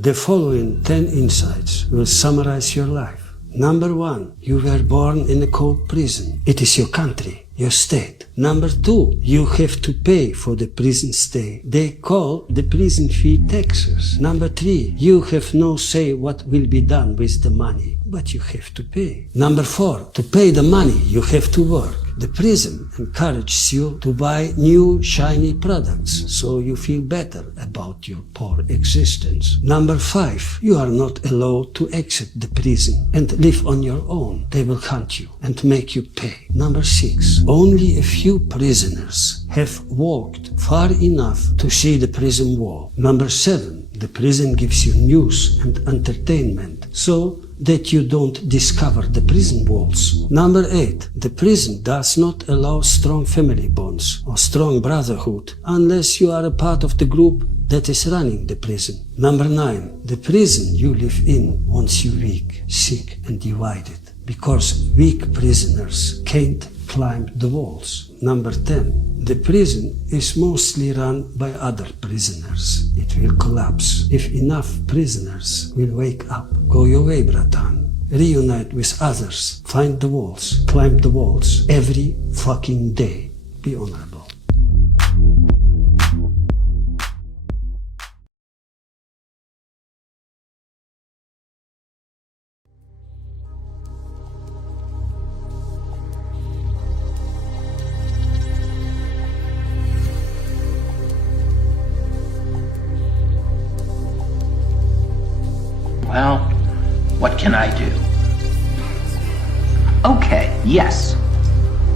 The following 10 insights will summarize your life. Number 1, you were born in a cold prison. It is your country, your state. Number 2, you have to pay for the prison stay. They call the prison fee taxes. Number 3, you have no say what will be done with the money, but you have to pay. Number 4, to pay the money, you have to work. The prison encourages you to buy new shiny products, so you feel better about your poor existence. Number 5, you are not allowed to exit the prison and live on your own. They will hunt you and make you pay. Number 6, only a few prisoners have walked far enough to see the prison wall. Number 7, the prison gives you news and entertainment, so that you don't discover the prison walls. Number 8, the prison does not allow strong family bonds or strong brotherhood unless you are a part of the group that is running the prison. Number 9, the prison you live in wants you weak, sick and divided, because weak prisoners can't climb the walls. Number 10, the prison is mostly run by other prisoners. It will collapse if enough prisoners will wake up. Go your way, Bratan. Reunite with others. Find the walls. Climb the walls. Every fucking day. Be honorable. Well, what can I do? Okay, yes,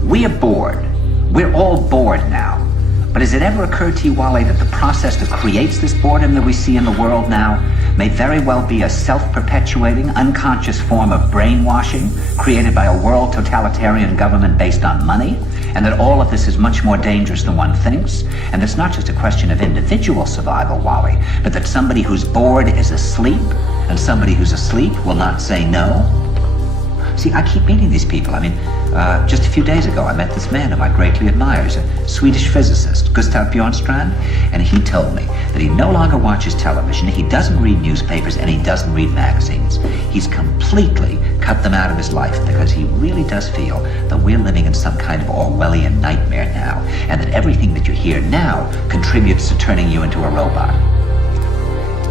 we are bored. We're all bored now. But has it ever occurred to you, Wally, that the process that creates this boredom that we see in the world now may very well be a self-perpetuating, unconscious form of brainwashing created by a world totalitarian government based on money, and that all of this is much more dangerous than one thinks, and it's not just a question of individual survival, Wally, but that somebody who's bored is asleep, and somebody who's asleep will not say no? See, I keep meeting these people. I mean, just a few days ago, I met this man whom I greatly admire. He's a Swedish physicist, Gustav Bjornstrand, and he told me that he no longer watches television, he doesn't read newspapers, and he doesn't read magazines. He's completely cut them out of his life because he really does feel that we're living in some kind of Orwellian nightmare now, and that everything that you hear now contributes to turning you into a robot.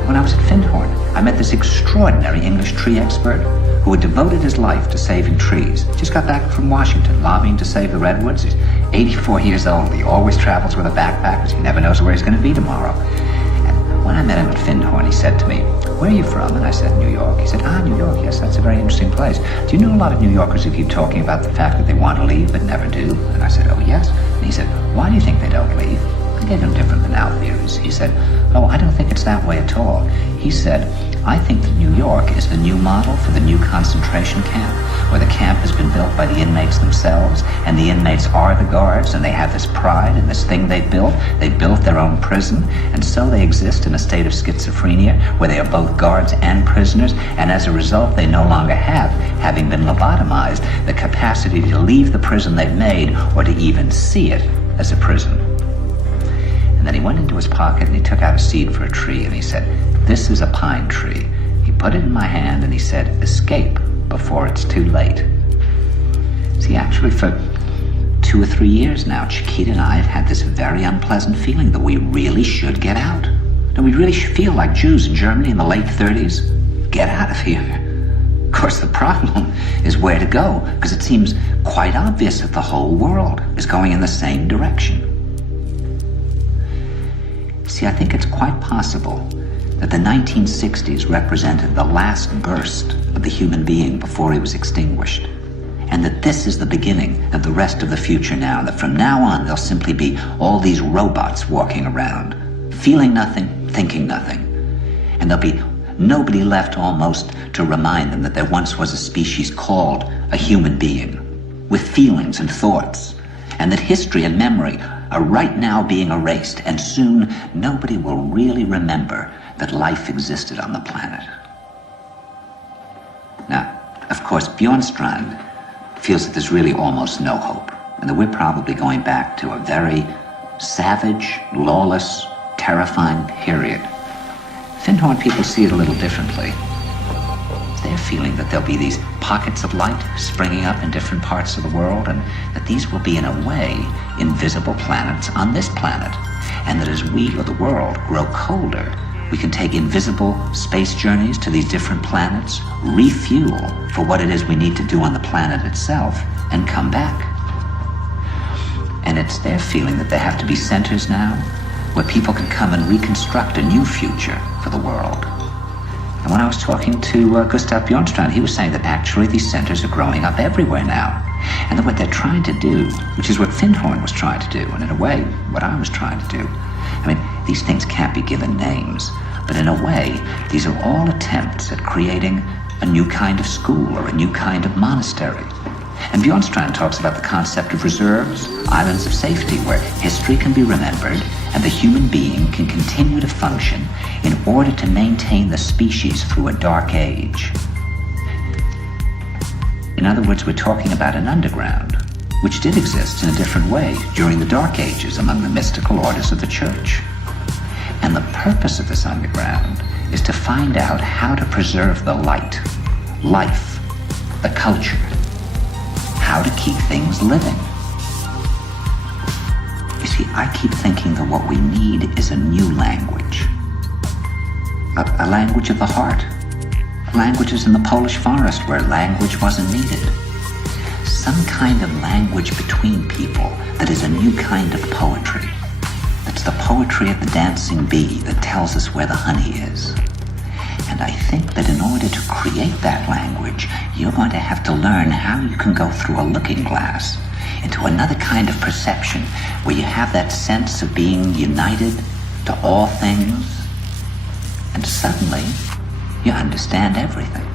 When I was at Findhorn, I met this extraordinary English tree expert who had devoted his life to saving trees. Just got back from Washington, lobbying to save the redwoods. He's 84 years old. He always travels with a backpack because he never knows where he's going to be tomorrow. And when I met him at Findhorn, he said to me, "Where are you from?" And I said, "New York." He said, "Ah, New York, yes, that's a very interesting place. Do you know a lot of New Yorkers who keep talking about the fact that they want to leave but never do?" And I said, "Oh, yes." And he said, "Why do you think they don't leave?" I gave him different than our theories. He said, "Oh, I don't think it's that way at all." He said, "I think that New York is the new model for the new concentration camp, where the camp has been built by the inmates themselves, and the inmates are the guards, and they have this pride in this thing they built. They built their own prison, and so they exist in a state of schizophrenia, where they are both guards and prisoners, and as a result, they no longer have, having been lobotomized, the capacity to leave the prison they've made, or to even see it as a prison." And then he went into his pocket and he took out a seed for a tree and he said, "This is a pine tree." He put it in my hand and he said, "Escape before it's too late." See, actually for 2 or 3 years now, Chiquita and I have had this very unpleasant feeling that we really should get out. And we really should feel like Jews in Germany in the late 30s. Get out of here. Of course, the problem is where to go, because it seems quite obvious that the whole world is going in the same direction. See, I think it's quite possible that the 1960s represented the last burst of the human being before he was extinguished, and that this is the beginning of the rest of the future now, and that from now on there'll simply be all these robots walking around, feeling nothing, thinking nothing, and there'll be nobody left almost to remind them that there once was a species called a human being, with feelings and thoughts, and that history and memory are right now being erased, and soon nobody will really remember that life existed on the planet. Now, of course, Bjornstrand feels that there's really almost no hope, and that we're probably going back to a very savage, lawless, terrifying period. Findhorn people see it a little differently. They're feeling that there'll be these pockets of light springing up in different parts of the world, and that these will be, in a way, invisible planets on this planet. And that as we, or the world, grow colder, we can take invisible space journeys to these different planets, refuel for what it is we need to do on the planet itself, and come back. And it's their feeling that there have to be centers now where people can come and reconstruct a new future for the world. And when I was talking to Gustav Bjornstrand, he was saying that actually these centers are growing up everywhere now. And that what they're trying to do, which is what Findhorn was trying to do, and in a way, what I was trying to do. I mean, these things can't be given names, but in a way, these are all attempts at creating a new kind of school or a new kind of monastery. And Bjornstrand talks about the concept of reserves, islands of safety, where history can be remembered and the human being can continue to function in order to maintain the species through a dark age. In other words, we're talking about an underground, which did exist in a different way during the Dark Ages among the mystical orders of the Church. And the purpose of this underground is to find out how to preserve the light, life, the culture, how to keep things living. You see, I keep thinking that what we need is a new language. A language of the heart. Languages in the Polish forest where language wasn't needed. Some kind of language between people that is a new kind of poetry. That's the poetry of the dancing bee that tells us where the honey is. And I think that in order to create that language, you're going to have to learn how you can go through a looking glass into another kind of perception where you have that sense of being united to all things, and suddenly you understand everything.